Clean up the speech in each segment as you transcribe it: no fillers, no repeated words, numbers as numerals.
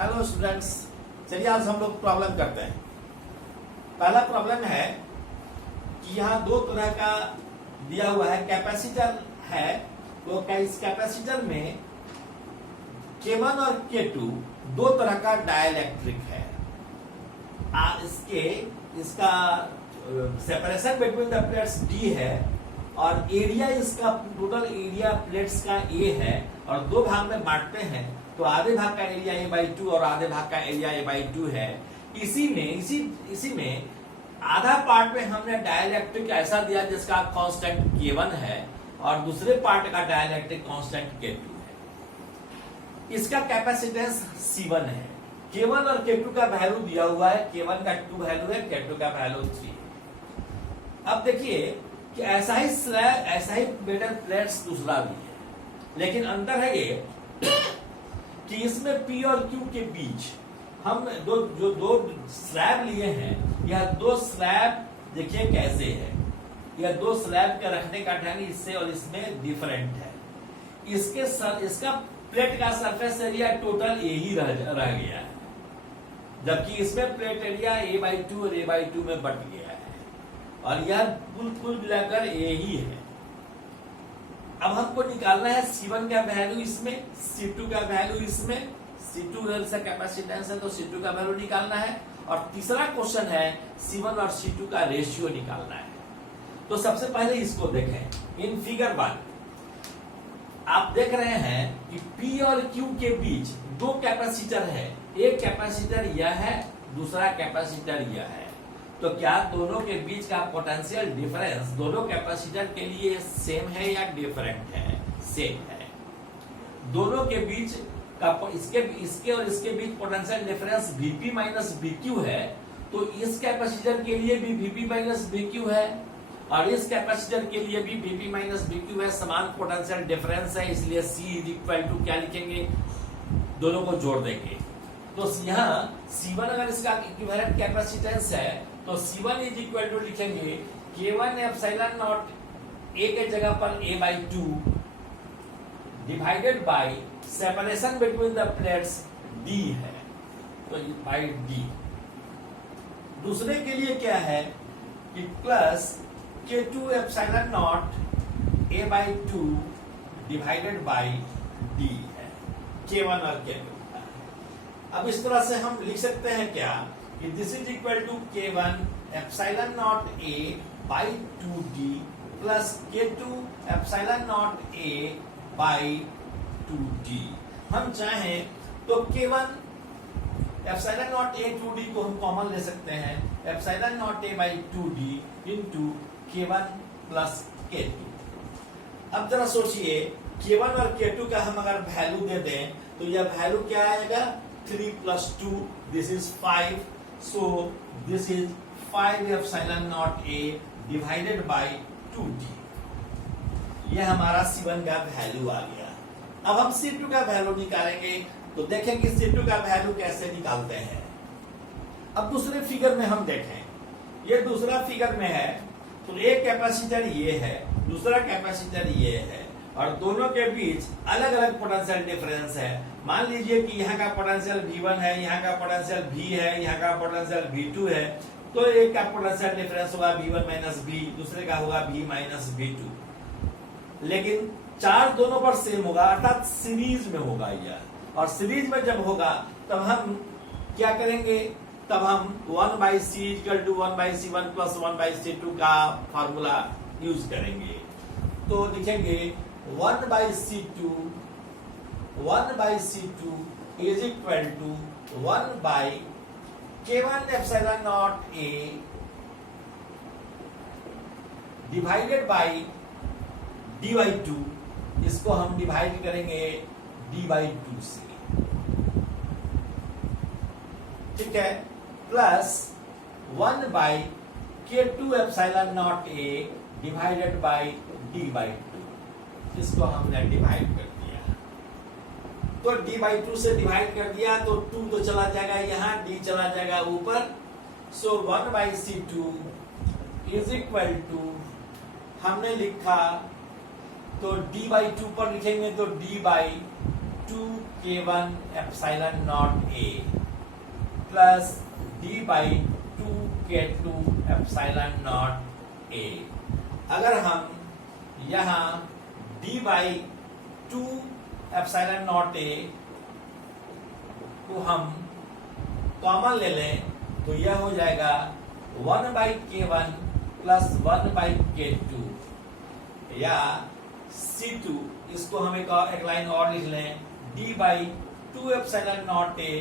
Hello students, चलिए आज हम लोग प्रॉब्लम करते हैं। पहला प्रॉब्लम है कि यहाँ दो तरह का दिया हुआ है, कैपेसिटर है। तो इस कैपेसिटर में K1 और K2 दो तरह का डाइलेक्ट्रिक है। इसका separation between the plates D है और एरिया इसका टोटल एरिया प्लेट्स का A है और दो भाग में बांटते हैं तो आधे भाग का एरिया A/2 और आधे भाग का एरिया A/2 है। इसी में आधा पार्ट में हमने डाइलेक्ट्रिक ऐसा दिया जिसका कांस्टेंट K1 है और दूसरे पार्ट का डाइलेक्ट्रिक कांस्टेंट K2 है। इसका कैपेसिटेंस C1 है। K1 और K2 का वैल्यू दिया हुआ है। K1 का 2 वैल्यू है, K2 का वैल्यू 3 है। अब देखिए कि ऐसा ही स्लैब, ऐसा ही मेटल प्लेट्स दूसरा भी है, लेकिन अंतर है ये कि इसमें P और Q के बीच हम दो स्लैब लिए हैं। यह दो स्लैब देखिए कैसे है। यह दो स्लैब का रखने का ढंग इससे और इसमें डिफरेंट है। इसका प्लेट का सरफेस एरिया टोटल A ही रह गया है, जबकि इसमें प्लेट एरिया A/2 और A/2 में बट गया है और यह कुल मिलाकर A ही है। अब हमको निकालना है C1 का वैल्यू इसमें, C2 का वैल्यू इसमें। C2 से कैपेसिटेंस है तो C2 का वैल्यू निकालना है और तीसरा क्वेश्चन है C1 और C2 का रेशियो निकालना है। तो सबसे पहले इसको देखें। इन फिगर 1 आप देख रहे हैं कि P और Q के बीच दो कैपेसिटर है। एक कैपेसिटर यह है, दूसरा कैपेसिटर यह है। तो क्या दोनों के बीच का पोटेंशियल डिफरेंस दोनों कैपेसिटर के लिए सेम है या डिफरेंट है? सेम है। दोनों के बीच का इसके और इसके बीच potential difference Vp minus BQ है, तो इस कैपेसिटर के लिए भी Vp माइनस BQ है और इस कैपेसिटर के लिए भी Vp माइनस BQ है। समान पोटेंशियल डिफरेंस है, इसलिए C इज इक्वल टू क्या लिखेंगे? दोनों को जोड़ देंगे। तो यहाँ C1 अगर इसका इक्विवेलेंट कैपेसिटेंस है तो C1 इज इक्वल टू लिखेंगे K1 एप्सिलॉन नॉट A के जगह पर A/2 divided by separation between the plates D है, तो बाय D। दूसरे के लिए क्या है कि plus K2 epsilon not A/2 divided by D है, K1 और K2। अब इस तरह से हम लिख सकते हैं क्या कि this is equal to K1 epsilon naught A by 2D plus K2 epsilon naught A by 2D। हम चाहें तो K1 epsilon naught A 2D को हम कॉमन ले सकते हैं। Epsilon naught A by 2D into K1 plus K2। अब जरा सोचिए K1 और K2 का हम अगर वैल्यू दे दें तो यह वैल्यू क्या आएगा? 3 plus 2, this is 5. So this is 5 epsilon naught A divided by 2D. यह हमारा C1 का वैल्यू आ गया। अब हम C2 का वैल्यू निकालेंगे तो देखें कि C2 का वैल्यू कैसे निकालते हैं। अब दूसरे फिगर में हम देखें, ये दूसरा फिगर में है तो एक कैपेसिटर ये है, दूसरा कैपेसिटर ये है और दोनों के बीच अलग अलग पोटेंशियल डिफरेंस है। मान लीजिए कि यहाँ का पोटेंशियल V1 है, यहाँ का पोटेंशियल V है, यहाँ का पोटेंशियल V2 है, तो एक का पोटेंशियल डिफरेंस होगा V1 माइनस V, दूसरे का होगा V माइनस V2। लेकिन चार्ज दोनों पर सेम होगा, अर्थात सीरीज में होगा यह। और सीरीज में जब होगा तब हम क्या करेंगे? तब हम 1/C equal to 1/C1 plus 1/C2 का फॉर्मूला यूज करेंगे। तो लिखेंगे 1/C2 is equal to 1/K1 epsilon naught A divided by D/2। इसको हम डिवाइड करेंगे D/2 से, ठीक है, plus 1/K2 epsilon naught A divided by D/2। इसको हमने डिवाइड कर दिया तो D/2 से डिवाइड कर दिया तो 2 तो चला जाएगा यहाँ, D चला जाएगा ऊपर। सो 1/C2 इज इक्वल टू हमने लिखा तो D/2 पर लिखेंगे तो D/2 2k1 epsilon naught a plus d by 2k2 epsilon naught a। अगर हम यहाँ d by 2 epsilon naught a को हम कॉमन ले लें तो यह हो जाएगा 1 by k1 plus 1 by k2 या C2, इसको हम एक लाइन और लिख लें d by 2 epsilon naught a,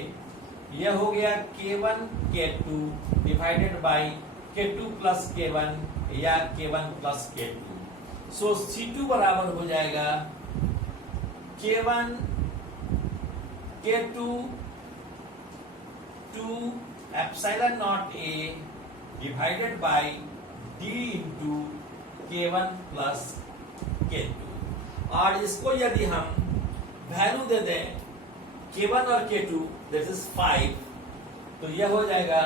यह हो गया k1 k2 divided by k2 plus k1 या k1 प्लस k2। सो C2 बराबर हो जाएगा k1 k2 2 epsilon naught a divided by d into k1 plus k2। और इसको यदि हम वैल्यू दे दें k1 और k2 दैट इज 5, तो यह हो जाएगा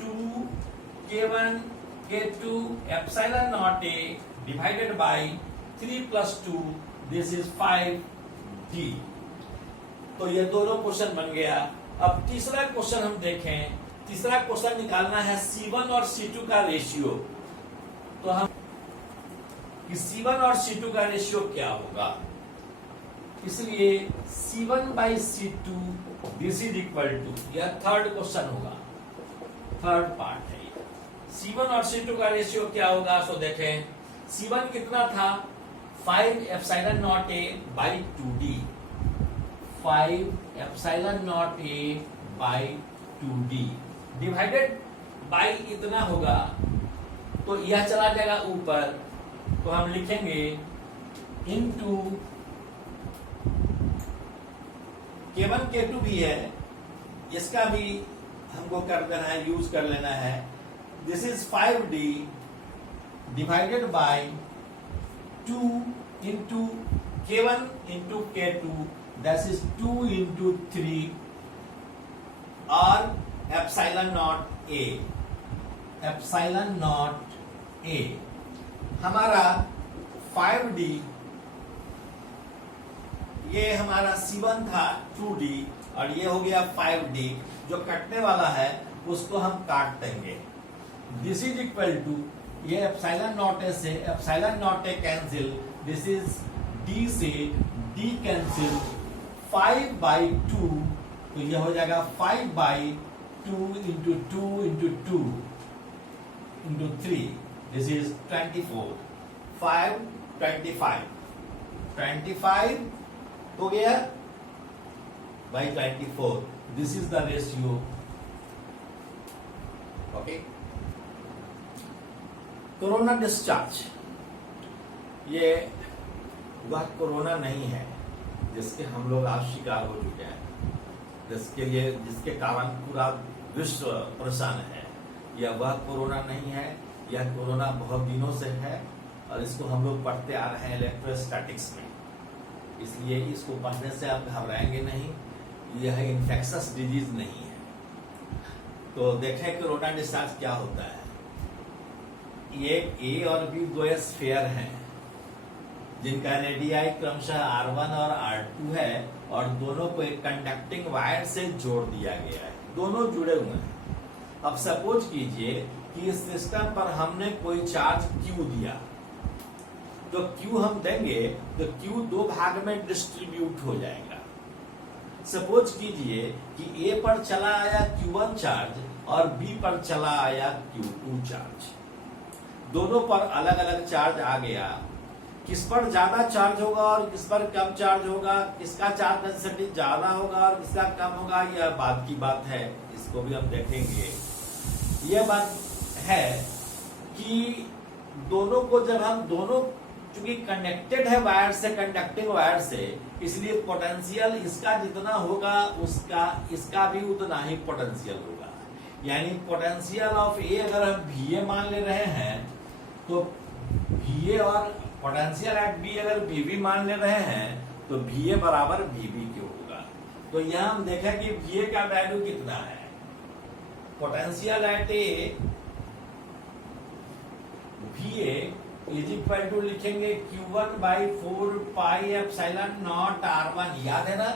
2 k1 k2 epsilon naught a divided by 3 plus 2 this is 5d। तो ये दोनों क्वेश्चन बन गया। अब तीसरा क्वेश्चन हम देखें। तीसरा क्वेश्चन निकालना है C1 और C2 का रेशियो। तो हम कि C1 और C2 का रेशियो क्या होगा, इसलिए C1 by C2 this is equal to, यह थर्ड क्वेश्चन होगा, थर्ड पार्ट है। C1 और C2 का रेशियो क्या होगा, सो देखें। C1 कितना था 5 epsilon naught a by 2d, 5 epsilon naught a by 2d divided by इतना होगा, तो यह चला जाएगा ऊपर, तो हम लिखेंगे इनटू k1 k2 भी है, इसका भी हमको कर देना है, यूज कर लेना है। This is 5d divided by 2 into k1 into k2 that is 2 into 3 और epsilon naught a, epsilon naught a हमारा 5d, ये हमारा C1 था 2d और ये हो गया 5d। जो कटने वाला है उसको हम काट देंगे। दिस इज इक्वल टू, ये epsilon naught a से epsilon naught a cancel, this is d से d कैंसिल, 5 बाई 2, तो ये हो जाएगा 5 by 2 into 2 into 2 into 3, this is 24, 5 25, 25 हो गया by 24, this is the ratio. Okay, corona discharge, ये वह कोरोना नहीं है जिसके हम लोग आज शिकार हो चुके हैं, जिसके कारण पूरा विश्व परेशान है। यह वह कोरोना नहीं है, यह कोरोना बहुत दिनों से है और इसको हम लोग पढ़ते आ रहे हैं इलेक्ट्रोस्टैटिक्स में, इसलिए इसको पढ़ने से आप घबराएंगे नहीं। यह इन्फेक्शस डिजीज नहीं है। तो देखें कोरोना डिस्चार्ज क्या होता है। ये ए और बी दो स्फीयर हैं जिनका रेडियाई क्रमशः R1 और R2 है और दोनों को एक कंडक्टिंग वायर से जोड़ दिया गया है, दोनों जुड़े हुए हैं। अब सपोज कीजिए कि इस सिस्टम पर हमने कोई चार्ज Q दिया, तो Q हम देंगे तो Q दो भाग में डिस्ट्रीब्यूट हो जाएगा। सपोज कीजिए कि A पर चला आया Q1 चार्ज और B पर चला आया Q2 चार्ज, दोनों पर अलग अलग चार्ज आ गया। किस पर ज्यादा चार्ज होगा और किस पर कम चार्ज होगा, किसका चार्ज डेंसिटी ज्यादा होगा और किसका कम होगा, यह बात की बात है, इसको भी हम देखेंगे। यह बात है कि दोनों को जब हम दोनों चूंकि कनेक्टेड है वायर से, कंडक्टिंग वायर से, इसलिए पोटेंशियल इसका जितना होगा उसका इसका भी उतना ही पोटेंशियल होगा। यानी पोटेंशियल ऑफ ए अगर हम VA मान ले रहे हैं तो VA और पोटेंशियल एट बी अगर VB मान ले रहे हैं तो VA बराबर VB क्यों होगा। तो यहां हम देखें कि VA का वैल्यू कितना है। Potential at A VA is equal to लिखेंगे Q1 by 4 pi epsilon naught R1। याद है ना,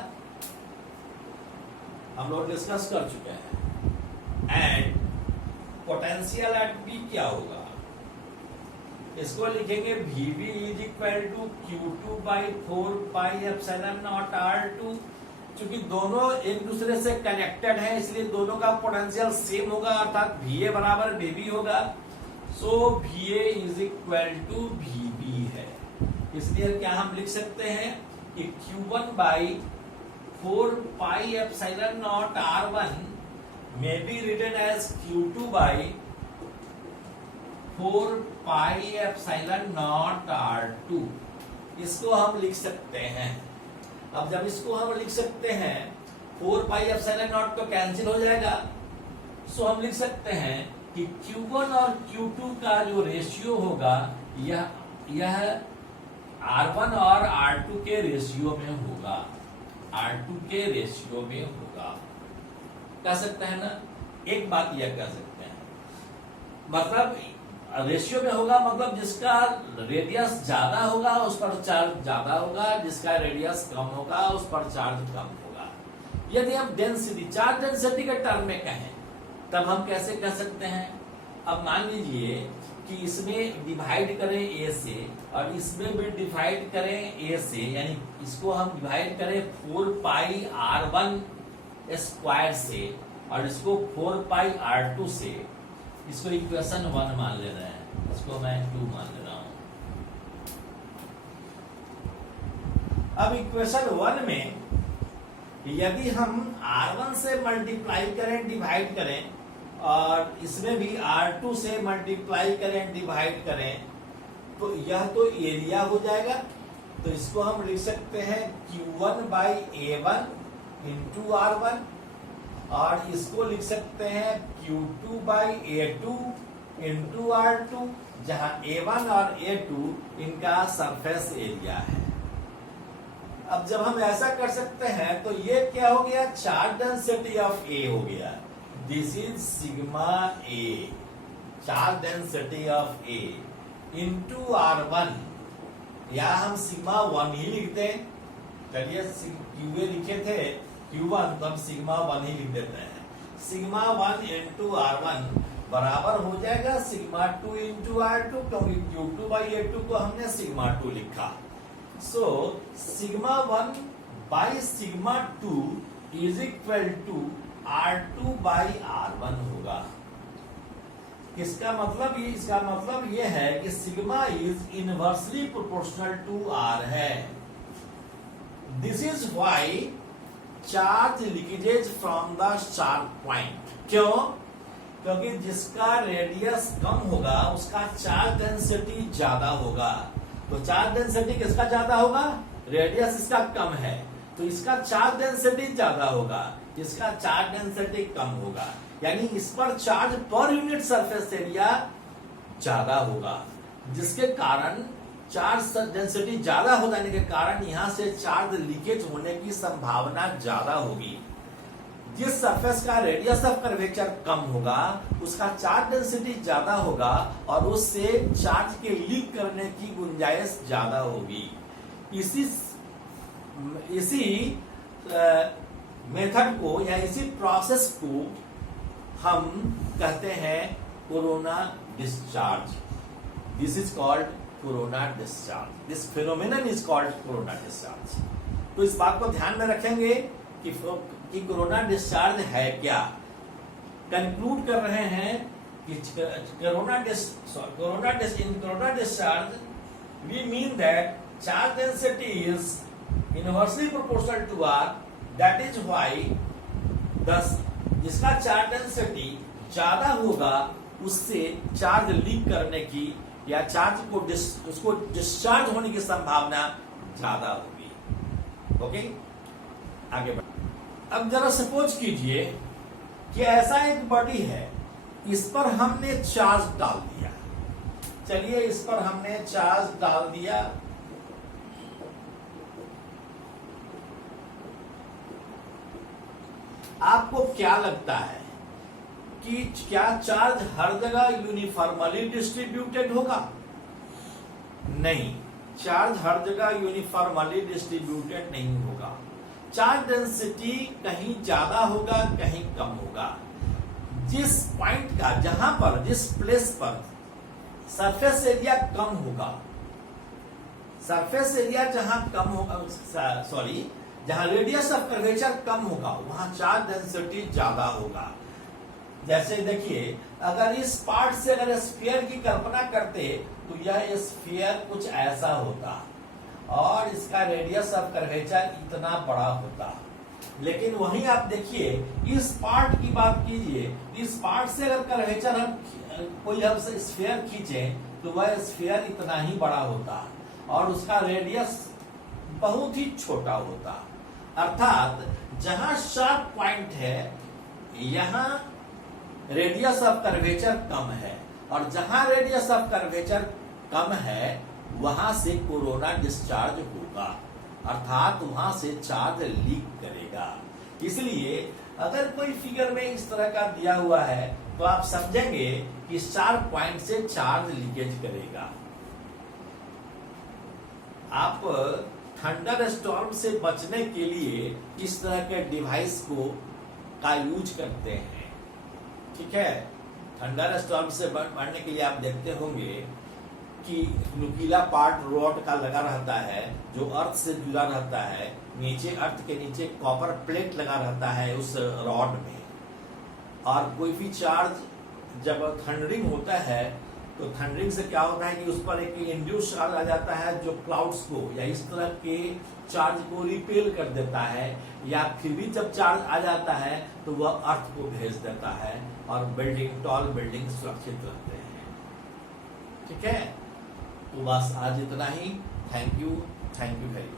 हम लोग डिस्कस कर चुके हैं। एंड पोटेंशियल एट बी क्या होगा, इसको लिखेंगे VB is equal to Q2 by 4 pi epsilon naught R2। क्योंकि दोनों एक दूसरे से कनेक्टेड हैं, इसलिए दोनों का पोटेंशियल सेम होगा, अर्थात VA बराबर VB होगा। So VA is equal to VB है। इसलिए क्या हम लिख सकते हैं कि Q1 by 4 pi epsilon naught R1 में be written as Q2 by 4 pi epsilon naught R2। इसको हम लिख सकते हैं। अब जब इसको हम लिख सकते हैं, 4 पाई एप्सिलॉन नॉट तो कैंसिल हो जाएगा। सो हम लिख सकते हैं कि Q1 और Q2 का जो रेशियो होगा यह R1 और R2 के रेशियो में होगा, R2 के रेशियो में होगा। कह सकते हैं ना, एक बात यह कह सकते हैं, मतलब रेशियो में होगा, मतलब जिसका रेडियस ज्यादा होगा उस पर चार्ज ज्यादा होगा, जिसका रेडियस कम होगा उस पर चार्ज कम होगा। यदि हम डेंसिटी, चार्ज डेंसिटी के टर्म में कहें तब हम कैसे कह सकते हैं। अब मान लीजिए कि इसमें डिवाइड करें A से और इसमें भी डिवाइड करें A से, यानी इसको हम डिवाइड करें 4 पाई R1 स्क्वायर से और इसको 4 पाई R2 से। इसको इक्वेशन 1 मान ले रहे हैं, इसको मैं 2 मान ले रहा हूं। अब इक्वेशन 1 में यदि हम R1 से मल्टीप्लाई करें, डिवाइड करें और इसमें भी R2 से मल्टीप्लाई करें, डिवाइड करें, तो यह तो एरिया हो जाएगा। तो इसको हम लिख सकते हैं Q1 by A1 into R1 और इसको लिख सकते हैं Q2 by A2 into R2, जहां A1 और A2 इनका सरफेस एरिया है। अब जब हम ऐसा कर सकते हैं तो ये क्या हो गया, चार्ज डेंसिटी ऑफ A हो गया। This is sigma A, charge density of A into R1, या हम सिग्मा 1 ही लिखते हैं। चलिए QA लिखे थे Q1, तो हम सिग्मा 1 ही लिख देते हैं। सिग्मा 1 इंटू R1 बराबर हो जाएगा सिग्मा 2 इंटू R2, क्योंकि Q2 बाई A2 को हमने सिग्मा 2 लिखा। So sigma 1 by sigma 2 is equal to R2 by R1 होगा। इसका मतलब ये है कि sigma is inversely proportional to R है। This is why charge leakages from the sharp point. क्यों? क्योंकि जिसका रेडियस कम होगा उसका चार्ज डेंसिटी ज्यादा होगा। तो चार्ज डेंसिटी किसका ज्यादा होगा, रेडियस इसका कम है तो इसका चार्ज डेंसिटी ज्यादा होगा, इसका चार्ज डेंसिटी कम होगा, यानी इस पर charge per unit surface area ज्यादा होगा, जिसके कारण चार्ज डेंसिटी ज्यादा हो जाने के कारण यहां से चार्ज लीकेज होने की संभावना ज्यादा होगी। जिस सरफेस का रेडियस ऑफ कर्वेचर कम होगा उसका चार्ज डेंसिटी ज्यादा होगा और उससे चार्ज के लीक करने की गुंजाइश ज्यादा होगी। इसी मेथड को या इसी प्रोसेस को हम कहते हैं corona discharge. This is called corona discharge. This phenomenon is called corona discharge. तो इस बात को ध्यान में रखेंगे कि कोरोना डिस्चार्ज है क्या। कंक्लूड कर रहे हैं कि corona discharge we mean that charge density is inversely proportional to R। That is why जिसका चार्ज डेंसिटी ज्यादा होगा उससे चार्ज लीक करने की या चार्ज को उसको डिस्चार्ज होने की संभावना ज्यादा होगी। ओके, आगे बढ़। अब जरा सपोज कीजिए कि ऐसा एक बॉडी है, इस पर हमने चार्ज डाल दिया। चलिए इस पर हमने चार्ज डाल दिया। आपको क्या लगता है कि क्या चार्ज हर जगह यूनिफॉर्मली डिस्ट्रीब्यूटेड होगा? नहीं, चार्ज हर जगह यूनिफॉर्मली डिस्ट्रीब्यूटेड नहीं होगा। चार्ज डेंसिटी कहीं ज्यादा होगा, कहीं कम होगा। जिस पॉइंट का, जहां पर, जिस प्लेस पर सरफेस एरिया कम होगा, सरफेस एरिया जहां कम होगा, सॉरी, जहां रेडियस ऑफ कर्वेचर कम होगा, वहां चार्ज डेंसिटी ज्यादा होगा। जैसे देखिए, अगर इस पार्ट से अगर स्फीयर की कल्पना करते तो यह स्फीयर कुछ ऐसा होता और इसका रेडियस ऑफ कर्वेचर इतना बड़ा होता। लेकिन वहीं आप देखिए, इस पार्ट की बात कीजिए, इस पार्ट से अगर कर्वेचर हम कोई हम स्फीयर खींचे तो वह स्फीयर इतना ही बड़ा होता और उसका रेडियस बहुत ही छोटा होता। अर्थात जहां शार्प पॉइंट है, यहां रेडियस ऑफ कर्वेचर कम है, और जहां रेडियस ऑफ कर्वेचर कम है वहां से कोरोना डिस्चार्ज होगा, अर्थात वहां से चार्ज लीक करेगा। इसलिए अगर कोई फिगर में इस तरह का दिया हुआ है तो आप समझेंगे कि शार्प पॉइंट से चार्ज लीकेज करेगा। आप थंडर स्टॉर्म से बचने के लिए इस तरह के डिवाइस का यूज करते हैं, ठीक है। थंडर स्टॉर्म से बढ़ने के लिए आप देखते होंगे कि नुकीला पार्ट रॉड का लगा रहता है जो अर्थ से जुड़ा रहता है, नीचे अर्थ के नीचे कॉपर प्लेट लगा रहता है उस रॉड में। और कोई भी चार्ज जब थंडरिंग होता है तो थंडरिंग से क्या होता है कि उस पर एक इंड्यूस चार्ज आ जाता है जो क्लाउड्स को या इस तरह के चार्ज को रिपेल कर देता है, या फिर भी जब चार्ज आ जाता है तो वह अर्थ को भेज देता है और टॉल बिल्डिंग सुरक्षित रहते हैं, ठीक है। तो बस आज इतना ही। Thank you very much.